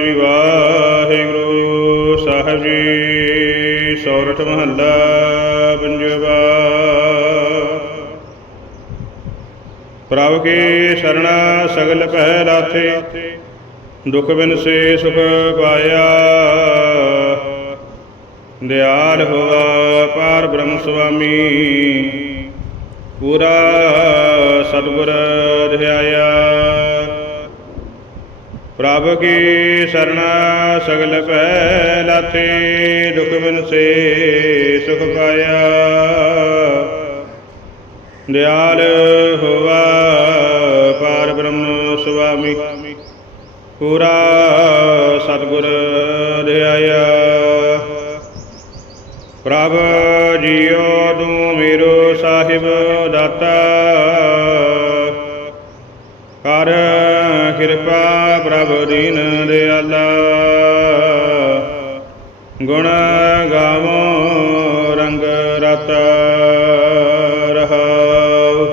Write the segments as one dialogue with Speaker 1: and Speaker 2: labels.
Speaker 1: ਜੀ ਵਾਹਿਗੁਰੂ ਸਾਹਿਬ ਜੀ, ਸੌਰਠ ਮਹੱਲਾ, ਪੰਜਵਾ। ਪ੍ਰਭ ਕੀ ਸਰਣਾ ਸਗਲ ਪਹਿ ਲਾਥੇ ਦੁਖ ਬਿਨ ਸੇ ਸੁਖ ਪਾਇਆ। ਦਿਆਲ ਹੋਵਾ ਪਾਰ ਬ੍ਰਹਮ ਸੁਆਮੀ, ਪੂਰਾ ਸਤਿਗੁਰ ਧਿਆਇਆ ਪ੍ਰਭ ਕੀ ਸਰਣਾ ਸਗਲ ਪੈ ਲਾਥੇ, ਦੁਖ ਬਿਨ ਸੇ ਸੁਖ ਪਾਇਆ। ਦਿਆਲ ਹੋਵਾ, ਪਾਰ ਬ੍ਰਹਮ ਸੁਆਮੀ, ਪੂਰਾ ਸਤਿਗੁਰ ਧਿਆਇਆ ਪ੍ਰਭ ਜੀਓ ਤੂੰ ਮੇਰੋ ਸਾਹਿਬ ਦਾਤਾ, ਕਰ ਕਿਰਪਾ ਪ੍ਰਭ ਦੀਨ ਦਿਆਲਾ। ਗੁਣ ਗਾਵੋ, ਰੰਗ ਰਤ ਰਹਾਉ।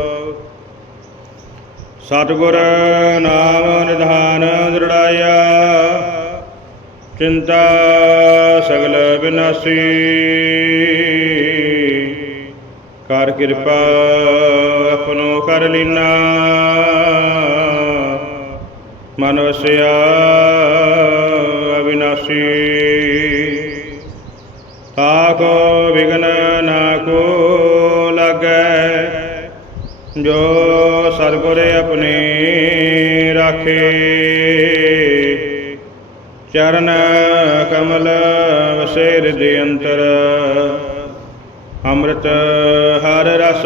Speaker 1: ਸਤਿਗੁਰ ਨਾਮ ਨਿਧਾਨ ਦ੍ਰਿੜਾਇਆ। ਚਿੰਤਾ ਸਗਲ ਬਿਨਾਸੀ। ਕਰ ਕਿਰਪਾ, ਆਪਣੋ ਕਰ ਲੀਨਾ। ਮਨ ਵਸਿਆ ਅਬਿਨਾਸੀ ਤਾਕੋ ਵਿਗਨ ਨਾ ਕੋ ਲਾਗੈ, ਜੋ ਸਤਿਗੁਰ ਆਪਣੇ ਰਾਖੇ। ਚਰਨ ਕਮਲ ਵਸੇਰ ਦੇ ਅੰਤਰ, ਅੰਮ੍ਰਿਤ ਹਰ ਰਸ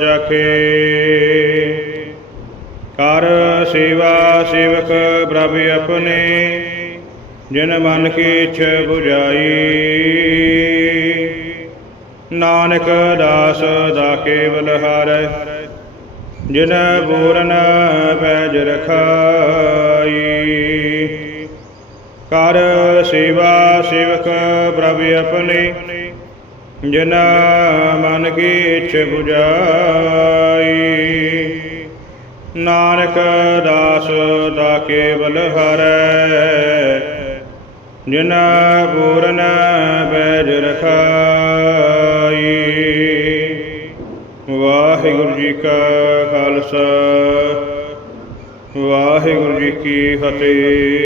Speaker 1: ਜਾਖੇ। ਕਰ ਸੇਵਾ ਸੇਵਕ ਪ੍ਰਭ ਆਪਣੇ, ਜਿਨ ਮਨ ਕੀ ਇੱਛ 부ਜਾਈ ਨਾਨਕ ਦਾਸ ਦਾ ਕੇਵਲ ਹਾਰੈ, ਜਿਨ ਬੂਰਨ ਪੈਜ ਰਖਾਈ। ਕਰ ਸੇਵਾ ਸੇਵਕ ਪ੍ਰਭ ਆਪਣੇ, ਜਿਨ ਮਨ ਕੀ ਇੱਛ 부ਜਾਈ ਨਾਨਕ ਦਾਸ ਦਾ ਕੇਵਲ ਹਰੈ। ਜਿਨ ਪੂਰਨ ਬੈਜ ਰਖਾਈ। ਵਾਹਿਗੁਰੂ ਜੀ ਕਾ ਖਾਲਸਾ। ਵਾਹਿਗੁਰੂ ਜੀ ਕੀ ਫਤਿਹ।